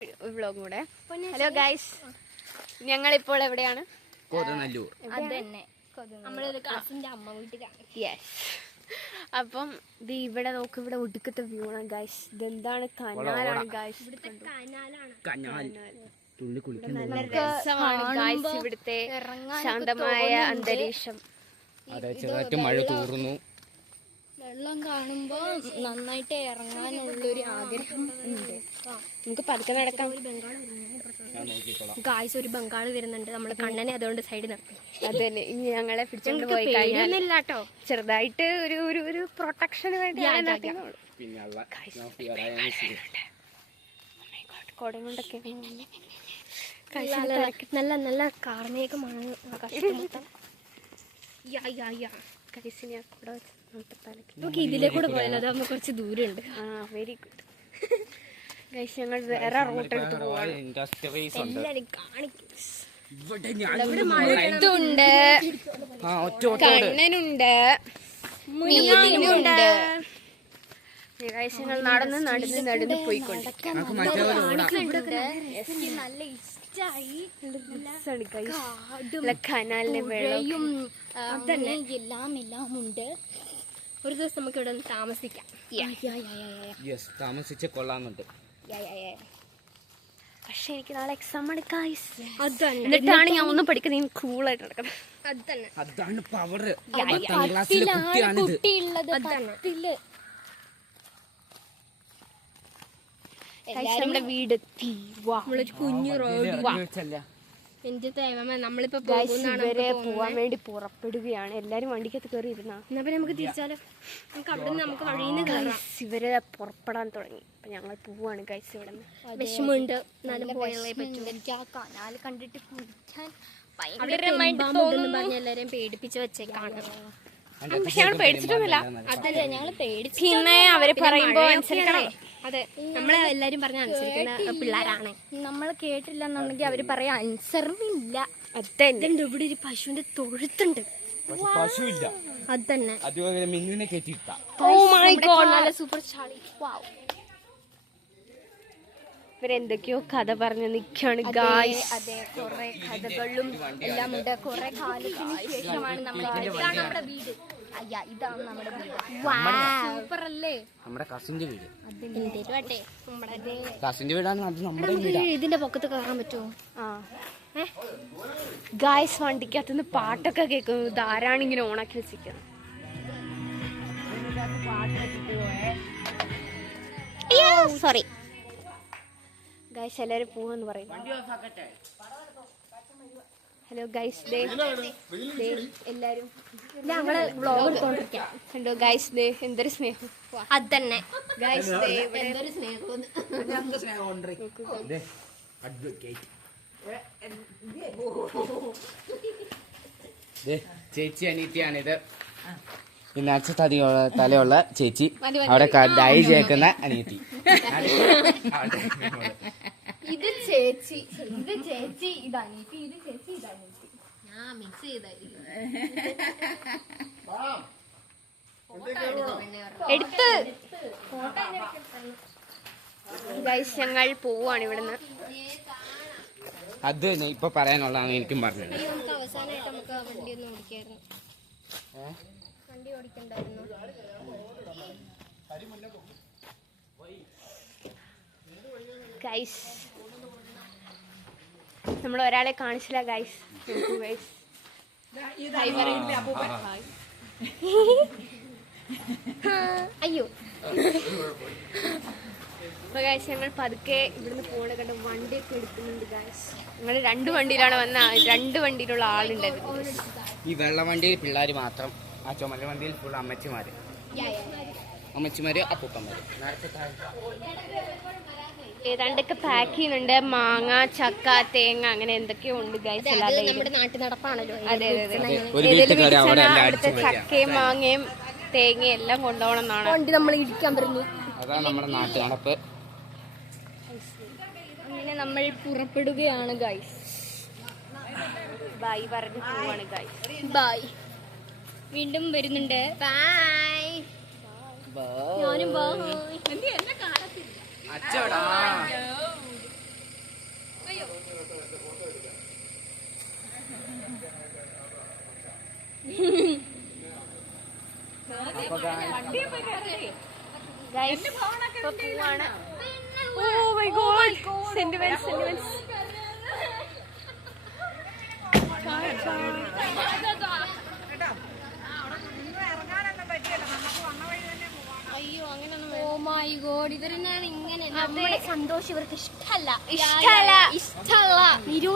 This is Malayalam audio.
വ്ളോഗും കൂടെ. ഹലോ ഗൈസ്, ഞങ്ങളിപ്പോൾ എവിടെയാണ്? കോതനല്ലൂർ. യെസ്. അപ്പം ഇത് ഇവിടെ നോക്ക്, ഇവിടെ ഒടുക്കത്തെ വ്യൂ ആണ് ഗൈസ്. ഇതെന്താണ്? കനാലാണ് ഗൈസ്. നല്ല രസമാണ് ഗൈസ് ഇവിടുത്തെ ശാന്തമായ അന്തരീക്ഷം. മഴ തൂറുന്നു. വെള്ളം കാണുമ്പോ നന്നായിട്ട് ഇറങ്ങാനുള്ളൊരു ആഗ്രഹം ഉണ്ട്. നമുക്ക് പതുക്കെ നടക്കാം. ഗായ്സ്, ഒരു ബംഗാള് വരുന്നുണ്ട്. നമ്മള് കണ്ണനെ അതുകൊണ്ട് സൈഡ് നിർത്തി. അത് തന്നെ, ഇനി ഞങ്ങളെ പിടിച്ചോണ്ട് പോയി കഴിഞ്ഞാൽ ചെറുതായിട്ട് ഒരു ഒരു ഒരു പ്രൊട്ടക്ഷന് വേണ്ടി കോടയും കൊണ്ടൊക്കെ നല്ല നല്ല കാർമേഘമാണ്. നമുക്ക് ഇതിലെ കൂടെ പോയാലോ? അതാകുമ്പോ കുറച്ച് ദൂരമുണ്ട്. Very good guys. ഞങ്ങൾ വേറെ റൂട്ട് എടുത്ത് പോവാണ്. എല്ലാരും കാണിക്കും. ഇതുണ്ട്, കണ്ണനുണ്ട്, മീനുണ്ട്. ഗൈസ്, ഞങ്ങൾ നടന്ന് നടന്ന് നടന്ന് പോയിക്കൊണ്ട് കനാലിലെ വെള്ളം എല്ലാം ഉണ്ട്. ഒരു ദിവസം നമുക്ക് ഇവിടെ താമസിക്കാം. താമസിച്ച് കൊള്ളാമെന്നുണ്ട്. പക്ഷെ എനിക്ക് നാളെ എക്സാം ആണ് ഗൈസ്. എന്നിട്ടാണ് ഞാൻ ഒന്നും പഠിക്കുന്നത്. കൂളായിട്ട് നടക്കണം. അതാണ് പവർ. നമ്മുടെ വീട് കുഞ്ഞു റോഡ്. നമ്മളിപ്പോ ഇവരെ പോവാൻ വേണ്ടി പുറപ്പെടുകയാണ്. എല്ലാരും വണ്ടിക്കകത്ത് കയറി ഇരുന്നാ നമുക്ക് തിരിച്ചാലോ? നമുക്ക് അവിടെ നിന്ന് നമുക്ക് വഴിയിൽ നിന്ന് ഇവരെ പുറപ്പെടാൻ തുടങ്ങി. അപ്പൊ ഞങ്ങൾ പോവാണ് ഗൈസ്. ഇവിടെ നിന്ന് വിഷമമുണ്ട്. എനിക്ക് ആ കനാല് കണ്ടിട്ട് കുളിക്കാൻ എല്ലാരെയും പേടിപ്പിച്ച് വെച്ചേക്കാണ്. പക്ഷെ ഞങ്ങൾ പേടിച്ചിട്ടൊന്നുമില്ല. അതല്ലേ, ഞങ്ങള് പേടിച്ചു. പിന്നെ അവര് പറയുമ്പോ അനുസരിക്കണം. അതെ, നമ്മളെ എല്ലാരും പറഞ്ഞ അനുസരിക്കുന്ന പിള്ളേരാണ്. നമ്മൾ കേട്ടില്ല എന്നുണ്ടെങ്കിൽ അവര് പറയാ അനുസരണമില്ല. അതന്നെ, ഇവിടെ ഒരു പശുവിന്റെ തൊഴുത്തുണ്ട്. പശുവില്ല. അതന്നെ, മിന്നിനെ കെട്ടിട്ട. നല്ല സൂപ്പർ ചാളി. ഇവരെന്തൊക്കെയോ കഥ പറഞ്ഞു നിൽക്കാണ് ഗായ്സ്. അതെ, കുറെ കഥകളും എല്ലാം ഉണ്ട്. കുറെ കാലത്തിന് ശേഷമാണ് ഇതാണ് നമ്മുടെ വീട്. ഇതാണ് നമ്മുടെ വീട്. സൂപ്പർ അല്ലേ? നമ്മുടെ കസിന്റെ വീട്. കസിന്റെ വീടാണ് അത്. നമ്മുടെ വീട്. ഇതിന്റെ പൊക്കത്ത് കയറാൻ പറ്റുമോ? ഗായ്സ്, വണ്ടിക്കകത്തുനിന്ന് പാട്ടൊക്കെ കേൾക്കുന്നു. ഇതാരാണ് ഇങ്ങനെ ഓണാക്കി വെച്ചിരിക്കുന്നത്? സോറി ഗൈസ്, എല്ലാരും പോവാന്ന് പറയും. ഹലോ ഗൈസ്, എല്ലാരും ഞങ്ങള് വ്ളോഗ് എടുത്തോണ്ടിരിക്കാം. ഹലോ ഗൈസ്, എന്തൊരു സ്നേഹം. അതന്നെ ഗൈസ്, എന്തൊരു സ്നേഹം. ചേച്ചി അനീറ്റിയാണിത്. പിന്നെ തലയുള്ള ചേച്ചി. അവിടെ ഡൈ ചേക്കുന്ന അനീറ്റി. ഇത് ചേച്ചി, ഇത് ചേച്ചി, ഇത് അനീറ്റി, ഇത് ചേച്ചി, ഇത് അനീറ്റി. ഞാൻ മിക്സ് ചെയ്തായിരിക്കും. എടുത്ത് ഗൈസ്, ഞങ്ങൾ പോവാണ് ഇവിടുന്ന്. അത് ഇപ്പൊ പറയാനുള്ളതാണ് എനിക്കും പറഞ്ഞത്. നമുക്ക് അവസാനമായിട്ട് നമുക്ക് വണ്ടി ഒന്ന് ഓടിക്കായിരുന്നു. വണ്ടി ഓടിക്കണ്ടായിരുന്നു. ഗൈസ്, നമ്മൾ ഒരാളെ കാണിച്ചില്ല ഗൈസ്. ഗൈസ്, അയ്യോ. അപ്പൊ ഗൈസ്, ഞങ്ങൾ പതുക്കെ ഇവിടുന്ന് പോണ കണ്ട് വണ്ടിയൊക്കെ എടുക്കുന്നുണ്ട് ഗൈസ്. ഞങ്ങൾ 2 വണ്ടിയിലാണ് വന്ന. 2 വണ്ടിയിലുള്ള ആളുണ്ടായിരുന്നു. ഈ വെള്ള വണ്ടിയിൽ പിള്ളേർ മാത്രം. ആ ചുമല വണ്ടിയിൽ ഫുൾ അമ്മച്ചിമാര്, അപ്പൂപ്പന്മാര്. ഏതാണ്ടൊക്കെ പാക്ക് ചെയ്യുന്നുണ്ട്. മാങ്ങ, ചക്ക, തേങ്ങ, അങ്ങനെ എന്തൊക്കെയോ ഉണ്ട് ഗൈസ്. നമ്മുടെ നാട്ടു നടപ്പാണല്ലോ. അതെ അതെ അതെ. അവിടുത്തെ ചക്കയും മാങ്ങയും തേങ്ങയും എല്ലാം കൊണ്ടുപോകണം എന്നാണ്. വണ്ടി നമ്മൾ ഇടിക്കാൻ പറഞ്ഞു. അതാണ് നമ്മുടെ നാട്ടു നടപ്പ്. അങ്ങനെ നമ്മൾ പുറപ്പെടുകയാണ് ഗൈസ്. ബൈ പറഞ്ഞു പോവാണ് ഗൈസ്. ബൈ. വീണ്ടും വരുന്നുണ്ട്. ബൈ. ഞാനും ബൈ. അച്ചോടാ. അപ്പൊ Guys, ഇപ്പൊ പോവാണ്. Oh my god. Sentiments. അയ്യോ അങ്ങനെയൊന്നും ഓ മൈ ഗോഡ് ഇവരെന്നാണ് ഇങ്ങനെ നമ്മുടെ സന്തോഷം ഇവർക്ക് ഇഷ്ടല്ല ഇഷ്ടല്ല